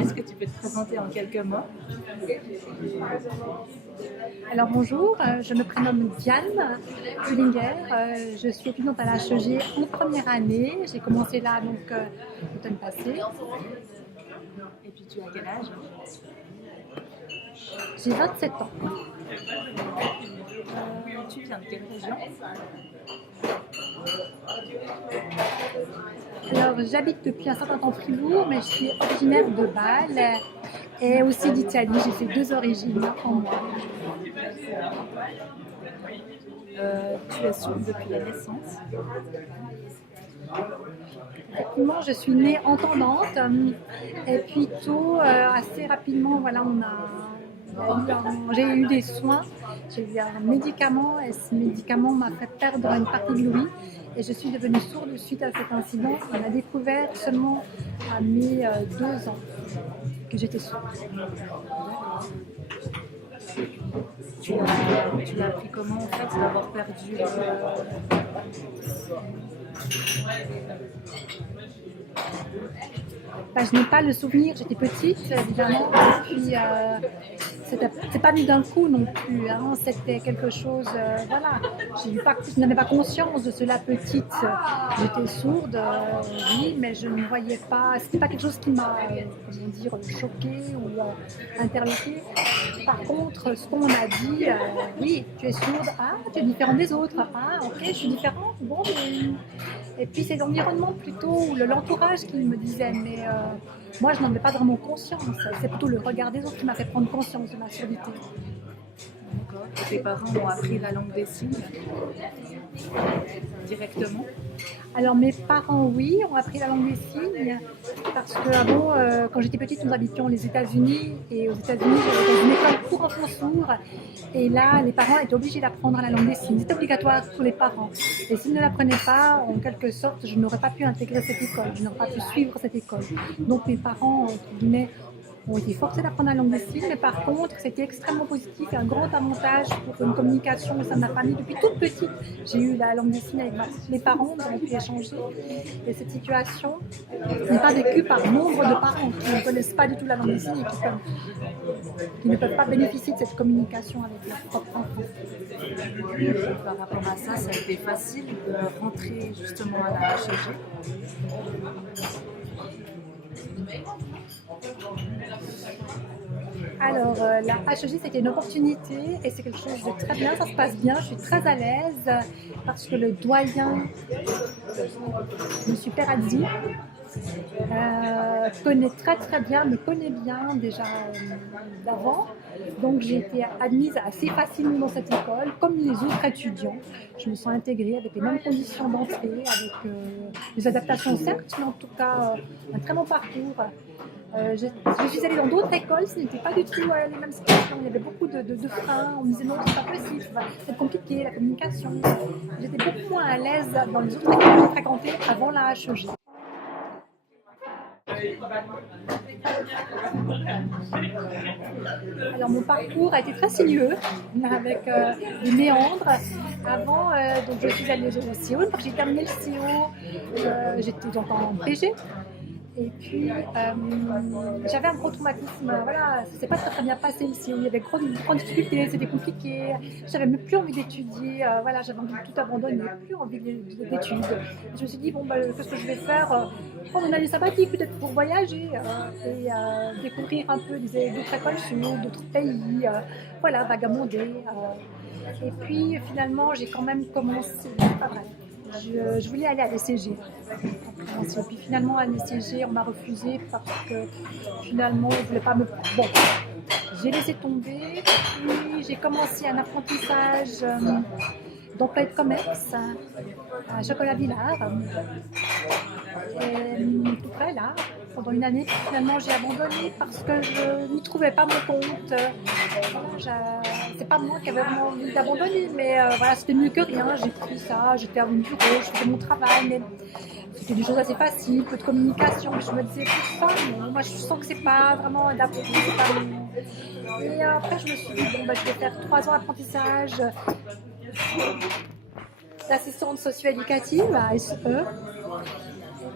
Est-ce que tu peux te présenter en quelques mots? Alors bonjour, je me prénomme Diane Pullinger, je suis étudiante à la HEG en première année. J'ai commencé là l'automne passé. Et puis tu as quel âge? J'ai 27 ans. Tu viens de quelle région? Alors j'habite depuis un certain temps Fribourg, mais je suis originaire de Bâle et aussi d'Italie. J'ai fait deux origines en moi. Tu es sourde depuis la naissance. Effectivement, je suis née entendante et puis assez rapidement, voilà, j'ai eu des soins, j'ai eu un médicament et ce médicament m'a fait perdre une partie de l'ouïe et je suis devenue sourde suite à cet incident. On a découvert seulement à mes 2 ans que j'étais sourde. Tu l'as appris comment en fait d'avoir perdu Je n'ai pas le souvenir, j'étais petite évidemment, et puis c'est pas venu d'un coup non plus, hein. C'était quelque chose, voilà, je n'avais pas conscience de cela petite, j'étais sourde, oui, mais je ne voyais pas, c'était pas quelque chose qui m'a, choquée ou interloquée. Par contre, ce qu'on m'a dit, oui, tu es sourde, ah, tu es différente des autres, ah, ok, je suis différente, bon, mais... Et puis c'est l'environnement plutôt, ou l'entourage qui me disait, mais moi je n'en avais pas vraiment conscience, c'est plutôt le regard des autres qui m'a fait prendre conscience de ma surdité. D'accord. Et tes parents ont appris la langue des signes directement? Alors mes parents, oui, ont appris la langue des signes, parce qu'avant, quand j'étais petite, nous habitions les États-Unis, et aux États-Unis, j'allais dans une école pour enfants sourds, et là, les parents étaient obligés d'apprendre la langue des signes. C'était obligatoire pour les parents. Et s'ils ne l'apprenaient pas, en quelque sorte, je n'aurais pas pu intégrer cette école, je n'aurais pas pu suivre cette école. Donc mes parents, entre guillemets, ont été forcés d'apprendre la langue des signes, mais par contre, c'était extrêmement positif et un grand avantage pour une communication au sein de ma famille. Depuis toute petite, j'ai eu la langue des signes avec mes parents, nous avons pu échanger. Et cette situation n'est pas vécue par nombre de parents qui ne connaissent pas du tout la langue des signes et qui ne peuvent pas bénéficier de cette communication avec leur propre enfant. Par rapport à ça, ça a été facile de rentrer justement à la HEG. Alors, la HEG, c'était une opportunité et c'est quelque chose de très bien, ça se passe bien, je suis très à l'aise parce que le doyen, M. Perazzi, connaît très bien, me connaît bien déjà d'avant. Donc j'ai été admise assez facilement dans cette école, comme les autres étudiants. Je me sens intégrée avec les mêmes conditions d'entrée, avec des adaptations certes, mais en tout cas un très bon parcours. Je suis allée dans d'autres écoles, ce n'était pas du tout les mêmes situations. Il y avait beaucoup de freins, on me disait non, c'est pas possible, c'est compliqué, la communication. J'étais beaucoup moins à l'aise dans les autres écoles que j'ai fréquentées avant la HEG. Alors mon parcours a été très sinueux, avec des méandres. Avant, donc je suis allée au CO, quand j'ai terminé le CO, j'étais donc en PG. Et puis j'avais un gros traumatisme, voilà, ça s'est pas très bien passé le CO, il y avait de grandes difficultés, c'était compliqué, j'avais même plus envie d'étudier, voilà, j'avais envie de tout abandonner, plus envie d'études. Je me suis dit, bon, qu'est-ce que je vais faire, prendre une année sabbatique peut-être pour voyager et découvrir un peu d'autres écoles suisses, d'autres pays, voilà, vagabonder. Et puis finalement, j'ai quand même commencé, pas vrai. Je voulais aller à l'ECG. Et puis finalement à l'ECG, on m'a refusé parce que finalement, on ne voulait pas me... Bon, j'ai laissé tomber. Puis j'ai commencé un apprentissage d'emploi de commerce à Chocolat-Villard. Et tout près là, pendant une année, finalement j'ai abandonné parce que je n'y trouvais pas mon compte. Voilà, c'est pas moi qui avais vraiment envie d'abandonner, mais voilà, c'était mieux que rien. J'ai pris ça, j'étais à mon bureau, je faisais mon travail, mais c'était des choses assez faciles, peu de communication. Je me disais tout ça, mais moi je sens que c'est pas vraiment adapté. Et après je me suis dit, bon, je vais faire 3 ans d'apprentissage d'assistante socio-éducative à SE.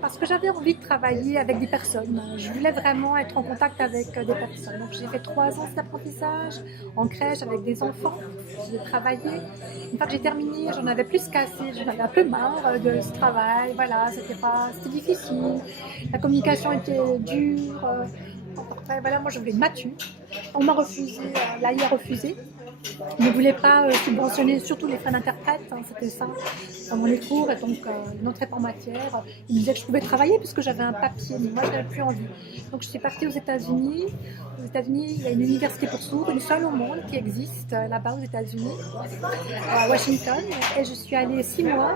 parce que j'avais envie de travailler avec des personnes. Je voulais vraiment être en contact avec des personnes. Donc j'ai fait 3 ans d'apprentissage en crèche avec des enfants. J'ai travaillé. Une fois que j'ai terminé, j'en avais plus qu'assez. J'en avais un peu marre de ce travail. Voilà, c'était difficile. La communication était dure. Après, voilà, moi je voulais une matu. On m'a refusé, l'AI a refusé. Je ne voulais pas subventionner surtout les frais d'interprète, c'était ça dans mon cours, et donc une entrée en matière. Il me disait que je pouvais travailler puisque j'avais un papier, mais moi je n'avais plus envie. Donc je suis partie aux États-Unis. Aux États-Unis, il y a une université pour sourds, une seule au monde qui existe là-bas aux États-Unis, à Washington, et je suis allée 6 mois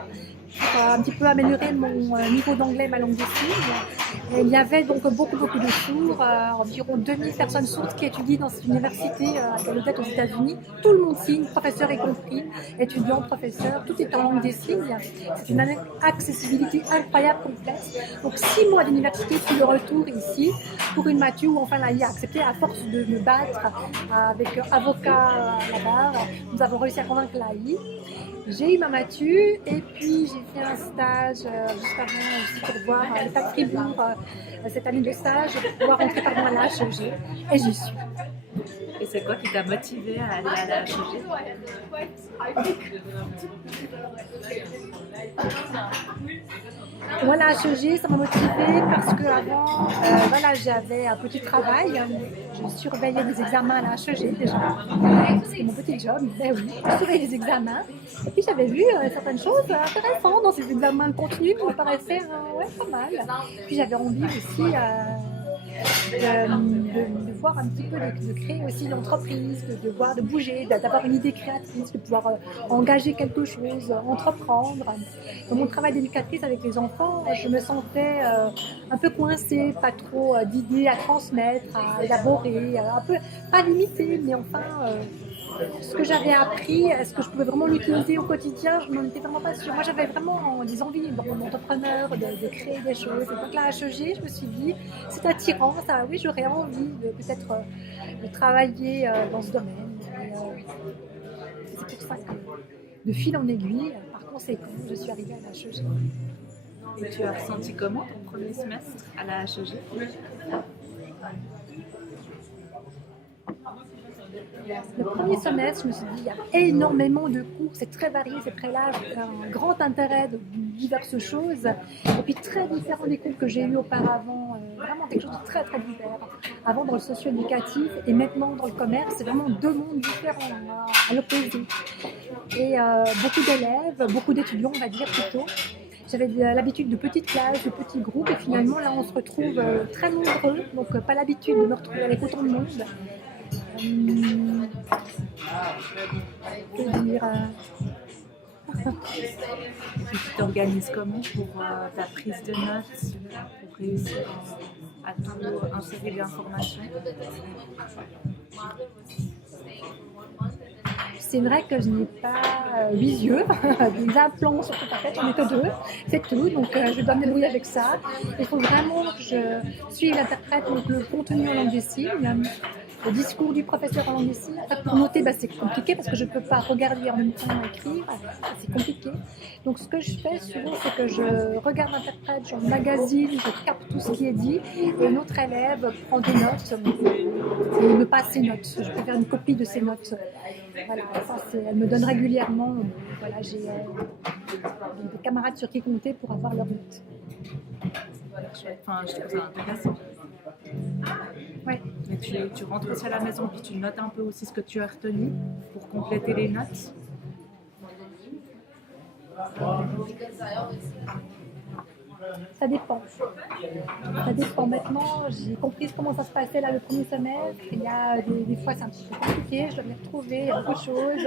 pour un petit peu améliorer mon niveau d'anglais, ma langue des signes. Et il y avait donc beaucoup de sourds, environ 2000 personnes sourdes qui étudient dans cette université à Gallaudet aux États-Unis. Tout le monde signe, professeurs y compris, étudiants, professeurs, tout est en langue des signes. C'est une accessibilité incroyable, complexe. Donc 6 mois d'université, puis le retour ici pour une matu où enfin l'AI a accepté à force de me battre avec avocat à la barre. Nous avons réussi à convaincre l'AI. J'ai eu ma matu et puis j'ai fait un stage juste avant aussi pour voir l'État de Fribourg, cette année de stage, pour pouvoir rentrer à la HEG et j'y suis. Et c'est quoi qui t'a motivé à aller à la HEG? Voilà, HEG, ça m'a motivée parce qu'avant, voilà, j'avais un petit travail. Je surveillais des examens à la HEG déjà. C'était mon petit job, ben oui, je surveillais les examens. Et puis j'avais vu certaines choses intéressantes dans ces examens continus qui me paraissaient ouais, pas mal. Puis j'avais envie aussi de voir un petit peu, de créer aussi une entreprise, de bouger, d'avoir une idée créatrice, de pouvoir engager quelque chose, entreprendre. Dans mon travail d'éducatrice avec les enfants, je me sentais un peu coincée, pas trop d'idées à transmettre, à élaborer, un peu, pas limitée, mais enfin... ce que j'avais appris, est-ce que je pouvais vraiment l'utiliser au quotidien? Je n'en étais vraiment pas sûre. Moi, j'avais vraiment des envies d'entrepreneur, de créer des choses. Et donc là, à HEG, je me suis dit, c'est attirant, ça, oui, j'aurais envie de peut-être de travailler dans ce domaine. C'est pour ça que, de fil en aiguille, par conséquent, je suis arrivée à la HEG. Et tu as ressenti comment ton premier semestre à la HEG? Le premier semestre, je me suis dit, il y a énormément de cours, c'est très varié, c'est très large, un grand intérêt de diverses choses, et puis très différent des cours que j'ai eus auparavant, vraiment quelque chose de très très divers. Avant dans le socio-éducatif et maintenant dans le commerce, c'est vraiment 2 mondes différents, à l'opposé. Et beaucoup d'élèves, beaucoup d'étudiants, on va dire plutôt. J'avais l'habitude de petites classes, de petits groupes, et finalement là on se retrouve très nombreux, donc pas l'habitude de me retrouver avec autant de monde. Que dire Tu t'organises comment pour ta prise de notes, pour réussir à tout insérer l'information? C'est vrai que je n'ai pas 8 yeux, des implants sur toute la tête, j'en ai que 2, c'est tout, donc je dois me débrouiller avec ça. Il faut vraiment que je suive l'interprète, donc le contenu en langue des signes, le discours du professeur en langue des signes. En fait, pour noter, c'est compliqué parce que je ne peux pas regarder en même temps écrire, c'est compliqué. Donc ce que je fais souvent, c'est que je regarde l'interprète, je magasine, je capte tout ce qui est dit, et une autre élève prend des notes et me passe ses notes. Je peux faire une copie de ses notes. Voilà, ça, elle me donne régulièrement. Voilà, j'ai des camarades sur qui compter pour avoir leurs notes. Enfin, je trouve ça intéressant. Ouais. Mais tu rentres aussi à la maison puis tu notes un peu aussi ce que tu as retenu pour compléter les notes. Ça dépend. Ça dépend. Maintenant, j'ai compris comment ça se passait là le premier semestre. Il y a des fois, c'est un petit peu compliqué. Je dois me retrouver beaucoup de choses.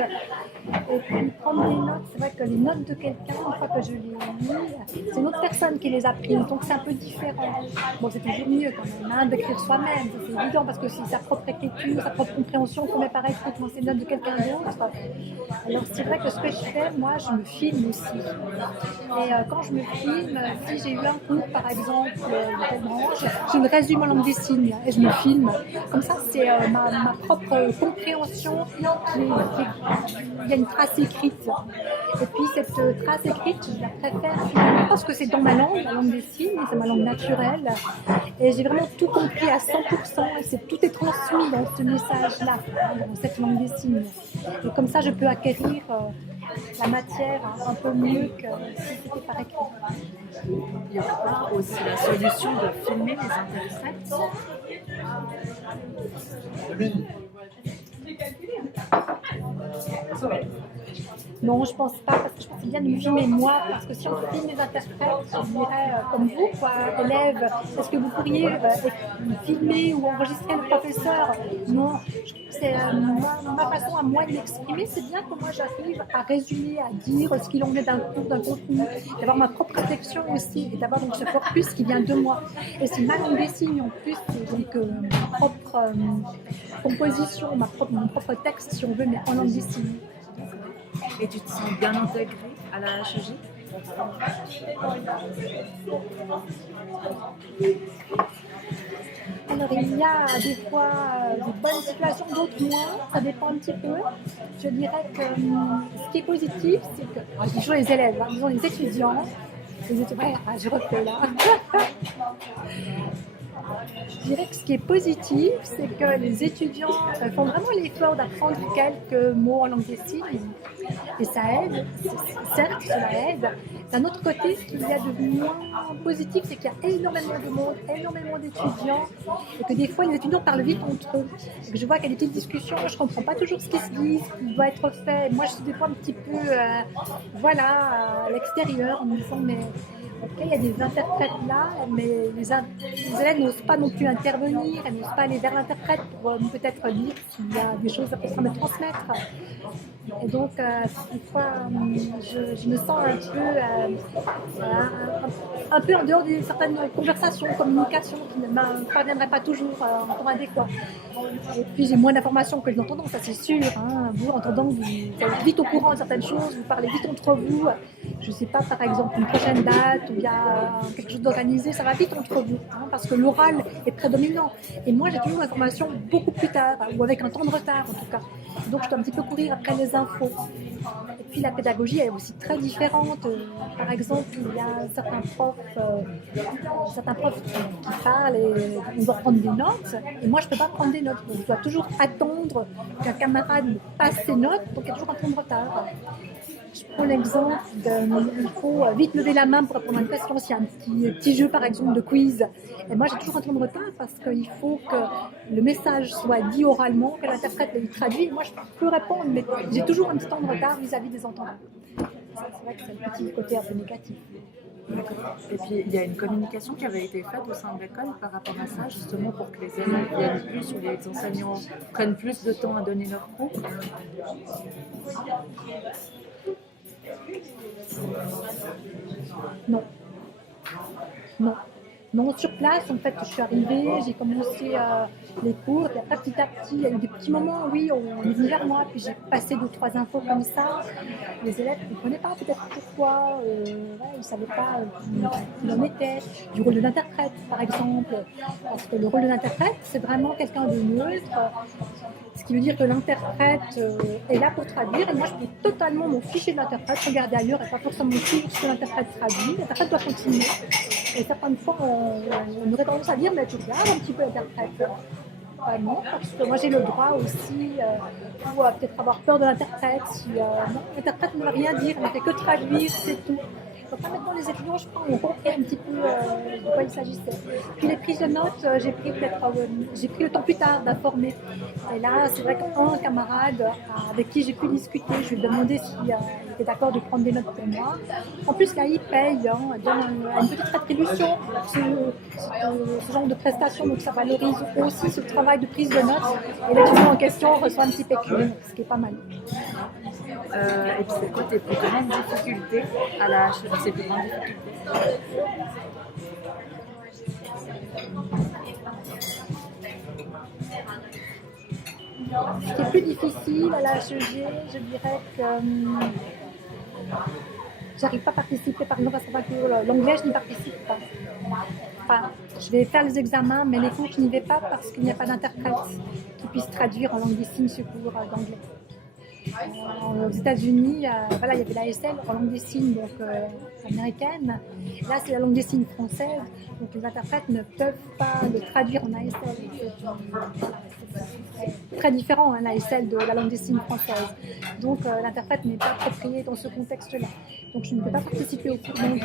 Et puis, prendre des notes, c'est vrai que les notes de quelqu'un, une fois que je les lis, c'est une autre personne qui les a prises. Donc, c'est un peu différent. Bon, c'est toujours mieux quand même, hein, d'écrire soi-même. C'est évident parce que c'est sa propre écriture, sa propre compréhension qu'on met pareil quand c'est les notes de quelqu'un d'autre. Alors, c'est vrai que ce que je fais, moi, je me filme aussi. Et quand je me filme, si j'ai eu eu un cours, par exemple, de telle branche, je le résume en langue des signes et je me filme. Comme ça, c'est ma propre compréhension. Il y a une trace écrite. Et puis cette trace écrite, je la préfère finalement parce que c'est dans ma langue des signes, c'est ma langue naturelle. Et j'ai vraiment tout compris à 100% et tout est transmis dans ce message-là, dans cette langue des signes. Et comme ça, je peux acquérir la matière un peu mieux que si c'était par écrit. Il y aura pas aussi la solution de filmer les interprètes? Non, je pense pas, parce que je pense que c'est bien de me filmer moi, parce que si on filme les interprètes, je dirais comme vous, quoi, élèves, est-ce que vous pourriez filmer ou enregistrer le professeur? Non, c'est ma façon à moi de m'exprimer, c'est bien que moi j'arrive à résumer, à dire ce qu'il en est d'un cours, d'un contenu, d'avoir ma propre réflexion aussi, et d'avoir donc ce corpus qui vient de moi. Et c'est ma langue des signes en plus, donc ma propre composition, mon propre texte, si on veut, mais en langue des signes. Et tu te sens bien intégrée à la HEJ? Alors il y a des fois des bonnes situations, d'autres moins, ça dépend un petit peu. Je dirais que ce qui est positif, c'est que, je dis toujours les élèves, disons les étudiants, je refais là. Je dirais que ce qui est positif, c'est que les étudiants font vraiment l'effort d'apprendre quelques mots en langue des signes. Et ça aide, certes, cela aide. D'un autre côté, ce qu'il y a de moins positif, c'est qu'il y a énormément de monde, énormément d'étudiants, et que des fois, les étudiants parlent vite entre eux. Et que je vois qu'il y a des petites discussions, je ne comprends pas toujours ce qui se dit, ce qui doit être fait. Moi, je suis des fois un petit peu, à l'extérieur, en me disant, mais ok, il y a des interprètes là, mais les élèves n'osent pas non plus intervenir, elles n'osent pas aller vers l'interprète pour peut-être dire s'il y a des choses à me transmettre. Et donc, des fois, je me sens un peu en dehors de certaines conversations, communications qui ne me parviendraient pas toujours en temps adéquat. Et puis, j'ai moins d'informations que les entendants, ça c'est sûr. Hein. Vous, entendant, vous êtes vite au courant de certaines choses, vous parlez vite entre vous. Je ne sais pas, par exemple, une prochaine date où il y a quelque chose d'organisé, ça va vite entre vous, hein, parce que l'oral est prédominant. Et moi, j'ai toujours l'information beaucoup plus tard, ou avec un temps de retard en tout cas. Donc, je dois un petit peu courir après les infos. Et puis, la pédagogie est aussi très différente. Par exemple, il y a certains profs qui parlent et on doit prendre des notes. Et moi, je ne peux pas prendre des notes. Donc, je dois toujours attendre qu'un camarade passe ses notes, donc il y a toujours un temps de retard. Je prends l'exemple il faut vite lever la main pour répondre à une question. S'il y a un petit jeu, par exemple, de quiz. Et moi, j'ai toujours un temps de retard parce qu'il faut que le message soit dit oralement, que l'interprète le traduit. Et moi, je peux répondre, mais j'ai toujours un petit temps de retard vis-à-vis des entendants. C'est vrai que c'est le petit côté un peu négatif. D'accord. Et puis, il y a une communication qui avait été faite au sein de l'école par rapport à ça, justement pour que les élèves viennent plus ou les enseignants prennent plus de temps à donner leur cours. Non. Non. Non, sur place, en fait, je suis arrivée, j'ai commencé les cours, et après, petit à petit, il y a eu des petits moments, oui, on est venu vers moi, puis j'ai passé 2-3 infos comme ça. Les élèves ne comprenaient pas peut-être pourquoi, ils ne savaient pas qui en était, du rôle de l'interprète, par exemple, parce que le rôle de l'interprète, c'est vraiment quelqu'un de neutre, ce qui veut dire que l'interprète est là pour traduire, et moi, je peux totalement m'en ficher de l'interprète, regarder ailleurs, et pas forcément suivre ce que l'interprète traduit. L'interprète doit continuer. Et certaines fois, on aurait tendance à dire, mais tu regardes un petit peu l'interprète. Non, parce que moi j'ai le droit aussi, ou peut-être avoir peur de l'interprète. Si, non, l'interprète ne veut rien dire, elle ne fait que traduire, c'est tout. Donc là, maintenant, les étudiants, je crois, ont compris un petit peu de quoi il s'agissait. Puis les prises de notes, j'ai pris le temps plus tard d'informer. Et là, c'est vrai qu'un camarade avec qui j'ai pu discuter, je lui ai demandé s'il était d'accord de prendre des notes pour moi. En plus, là, il paye, elle donne une petite rétribution ce genre de prestation, donc ça valorise aussi ce travail de prise de notes. Et l'étudiant en question reçoit un petit pécule, ce qui est pas mal. Et puis c'est quoi tes plus grandes difficultés à la HEJ? Tes plus grandes difficultés? Ce qui est plus difficile à la HEG, je dirais que j'arrive pas à participer, par exemple, à certains cours. L'anglais, je n'y participe pas. Enfin, je vais faire les examens, mais les cours, je n'y vais pas parce qu'il n'y a pas d'interprète qui puisse traduire en langue des signes ce cours d'anglais. Aux États-Unis, voilà, il y avait la SL en langue des signes donc, américaine. Là, c'est la langue des signes française, donc les interprètes ne peuvent pas le traduire en ASL. C'est très différent, hein, l'ASL de la langue des signes française. Donc l'interprète n'est pas approprié dans ce contexte-là. Donc je ne peux pas participer au cours d'anglais.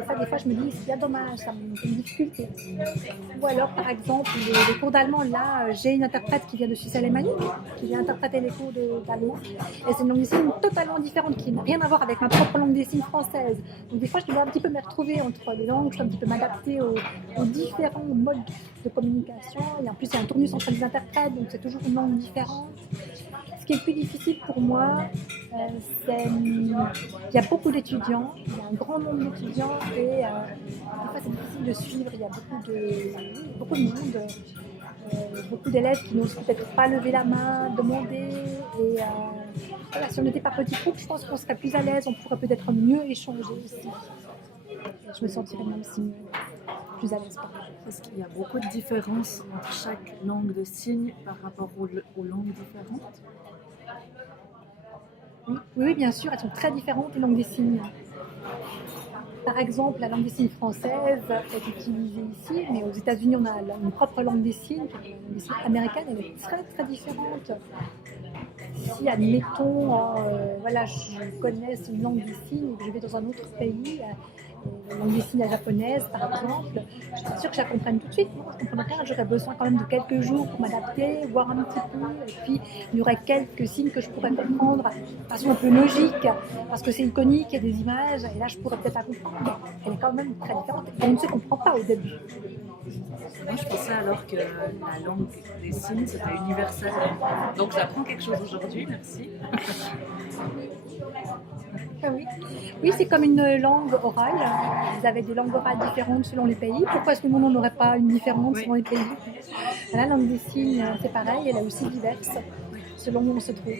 Et ça, des fois, je me dis, c'est bien dommage, ça me fait une difficulté. Ou alors, par exemple, les cours d'allemand, là, j'ai une interprète qui vient de Suisse alémanique, qui vient interpréter les cours d'allemand. Et c'est une langue des signes totalement différente, qui n'a rien à voir avec ma propre langue des signes française. Donc des fois, je dois un petit peu me retrouver entre les langues, je dois un petit peu m'adapter aux différents modes de communication. Et en plus, il y a un tournus entre les interprètes, donc c'est toujours une langue différente. Ce qui est le plus difficile pour moi, c'est il y a beaucoup d'étudiants, il y a un grand nombre d'étudiants et des fois c'est difficile de suivre, il y a beaucoup de monde, beaucoup d'élèves qui n'osent peut-être pas lever la main, demander et voilà, si on n'était pas petit groupe, je pense qu'on serait plus à l'aise, on pourrait peut-être mieux échanger aussi. Je me sentirais même si plus à l'aise. Est-ce qu'il y a beaucoup de différences entre chaque langue de signes par rapport aux langues différentes? Oui, bien sûr, elles sont très différentes les langues des signes. Par exemple, la langue des signes française est utilisée ici, mais aux États-Unis, on a une propre langue des signes, qui est la langue des signes américaine, elle est très très différente. Si, admettons, voilà, je connais une langue des signes et que je vais dans un autre pays, la langue des signes japonaise par exemple, je suis sûre que je la comprenne tout de suite. Moi, je ne comprends rien, j'aurais besoin quand même de quelques jours pour m'adapter, voir un petit peu, et puis il y aurait quelques signes que je pourrais comprendre de façon un peu logique, parce que c'est iconique, il y a des images, et là je pourrais peut-être la comprendre, mais elle est quand même très différente, et on ne se comprend pas au début. Moi, je pensais alors que la langue des signes, c'était universel. Donc, j'apprends quelque chose aujourd'hui, merci. Ah oui, oui, c'est comme une langue orale. Vous avez des langues orales différentes selon les pays. Pourquoi est-ce que nous, on n'aurait pas une différence selon les pays? La langue des signes, c'est pareil, elle est aussi diverse selon où on se trouve.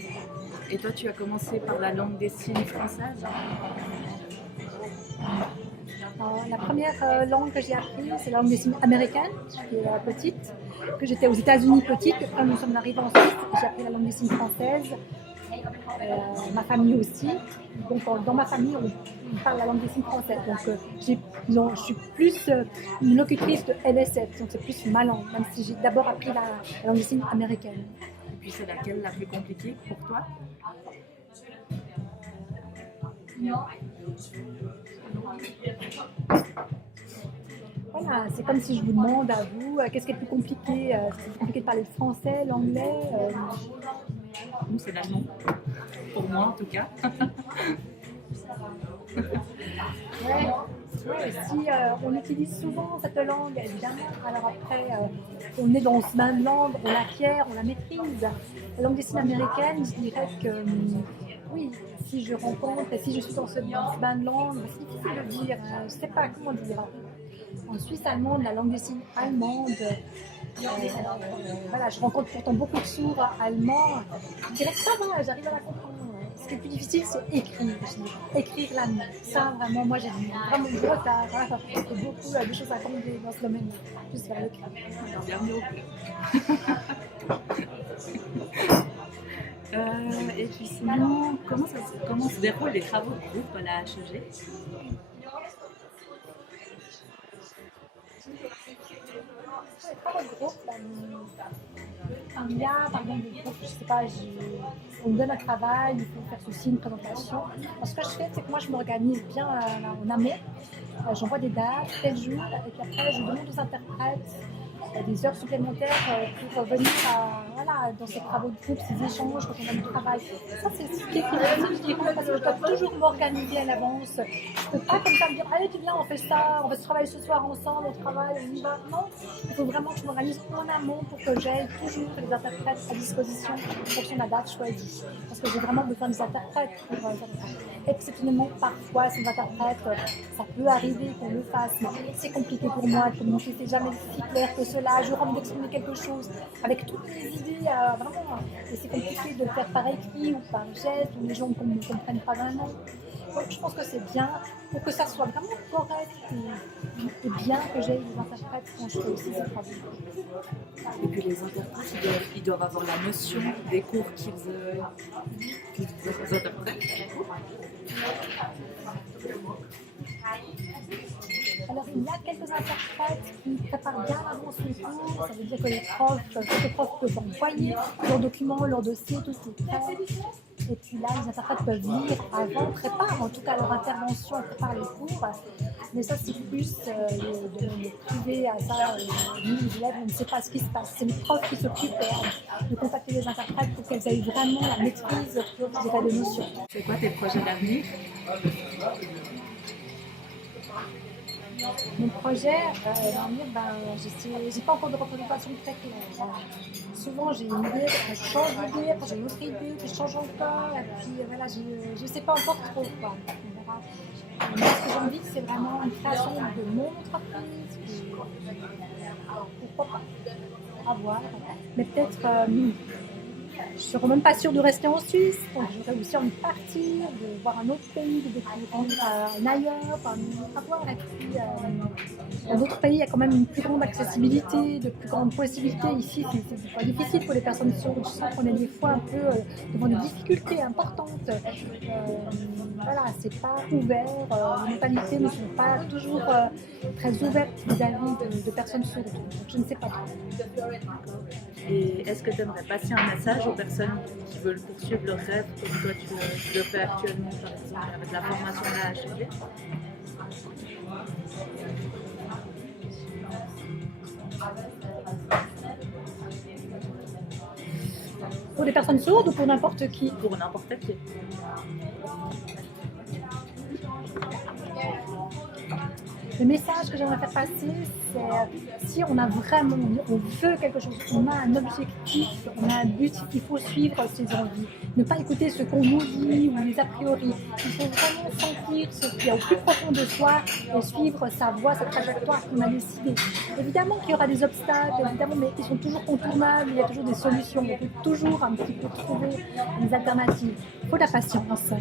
Et toi, tu as commencé par la langue des signes française? Alors, la première langue que j'ai apprise, c'est la langue des signes américaine. J'étais petite, que j'étais aux États-Unis petite. Quand nous sommes arrivés en Suisse, j'ai appris la langue des signes française. Ma famille aussi. Donc dans ma famille, on parle la langue des signes française. Donc je suis plus une locutrice de LS7, donc c'est plus ma langue, même si j'ai d'abord appris la langue des signes américaine. Et puis c'est laquelle la plus compliquée pour toi? Voilà, c'est comme si je vous demande à vous, qu'est-ce qui est le plus compliqué? C'est plus compliqué de parler le français, l'anglais Nous, c'est l'allemand. Pour moi, en tout cas. Ouais, si on utilise souvent cette langue, évidemment, alors après, on est dans ce bain de langue, on l'acquiert, on la maîtrise. La langue des signes américaine, je dirais que oui, si je rencontre et si je suis dans ce bain de langue, c'est difficile de dire, je ne sais pas comment dire. En Suisse allemande, la langue des signes allemande, voilà, je rencontre pourtant beaucoup de sourds allemands. Je dirais que ça va, j'arrive à la comprendre. Ce qui est plus difficile, c'est écrire. Écrire l'allemand. Ça, vraiment, moi, j'ai vraiment du retard. Hein. J'ai beaucoup de choses à combler dans ce domaine. Juste faire l'écrire. Et puis sinon, comment se déroulent les travaux de groupe à la HEG? Il y a, par exemple, des groupes, je sais pas, on me donne un travail, il faut faire ceci, une présentation. Alors, ce que je fais, c'est que moi, je m'organise bien en amont. J'envoie des dates, tel jour, et puis après, je demande aux interprètes des heures supplémentaires pour venir voilà, dans ces travaux de groupe, ces échanges quand on a du travail. Ça, c'est ce qui est difficile, je dirais, parce que je dois toujours m'organiser à l'avance. Je ne peux pas comme ça me dire, allez, tu viens, on fait ça, on va se travailler ce soir ensemble, on travaille, on y va. Non, il faut vraiment que je m'organise en amont pour que j'aie toujours les interprètes à disposition en fonction de la date choisie. Parce que j'ai vraiment besoin des interprètes pour exceptionnellement, parfois, ces interprètes, ça peut arriver qu'on le fasse, mais c'est compliqué pour moi de communiquer, c'est jamais si clair que cela. J'aurais envie d'exprimer quelque chose avec toutes les idées, vraiment. Et c'est compliqué de le faire par écrit ou par geste, où les gens ne comprennent pas vraiment. Donc je pense que c'est bien pour que ça soit vraiment correct et bien que j'aille des interprètes quand je fais aussi ces travaux. Et puis les interprètes, ils doivent avoir la notion des cours qu'ils interprètent. Alors, il y a quelques interprètes qui préparent bien avant son cours. Ça veut dire que les profs peuvent envoyer leurs documents, leurs dossiers, tout est prêt. Et puis là, les interprètes peuvent lire avant, préparent en tout cas leur intervention, préparent les cours. Mais ça, c'est plus de priver à ça. Nous, les élèves, on ne sait pas ce qui se passe. C'est les profs qui s'occupent de contacter les interprètes pour qu'elles aient vraiment la maîtrise, je dirais, des notions. C'est quoi tes projets d'avenir? Mon projet d'avenir, j'ai pas encore de représentation très claire. Souvent j'ai une idée, je change d'idée, après j'ai une autre idée, puis je change encore, et puis voilà, je sais pas encore trop quoi. On verra. Mais ce que j'ai envie, c'est vraiment une création de mon entreprise, puis pourquoi pas, à voir. Mais peut-être, je ne serais même pas sûre de rester en Suisse, donc j'aurais aussi envie de partir, de voir un autre pays, de découvrir un ailleurs, à voir. Et puis, dans d'autres pays, il y a quand même une plus grande accessibilité, de plus grandes possibilités. Ici, c'est des fois difficile pour les personnes sourdes. Je sens qu'on est des fois un peu devant des difficultés importantes. Voilà, c'est pas ouvert. Les mentalités ne sont pas toujours très ouvertes vis-à-vis de personnes sourdes. Donc, je ne sais pas trop. Et est-ce que tu aimerais passer un message aux personnes qui veulent poursuivre leur rêve comme toi tu le fais actuellement, par exemple, avec la formation de la HEG? Pour les personnes sourdes ou pour n'importe qui? Pour n'importe qui. Le message que j'aimerais faire passer, c'est si on a vraiment, on veut quelque chose, on a un objectif, on a un but, il faut suivre ses envies. Ne pas écouter ce qu'on nous dit ou les a priori. Il faut vraiment sentir ce qu'il y a au plus profond de soi et suivre sa voie, sa trajectoire qu'on a décidée. Évidemment qu'il y aura des obstacles, évidemment, mais ils sont toujours contournables, il y a toujours des solutions, on peut toujours un petit peu trouver des alternatives. Il faut de la patience.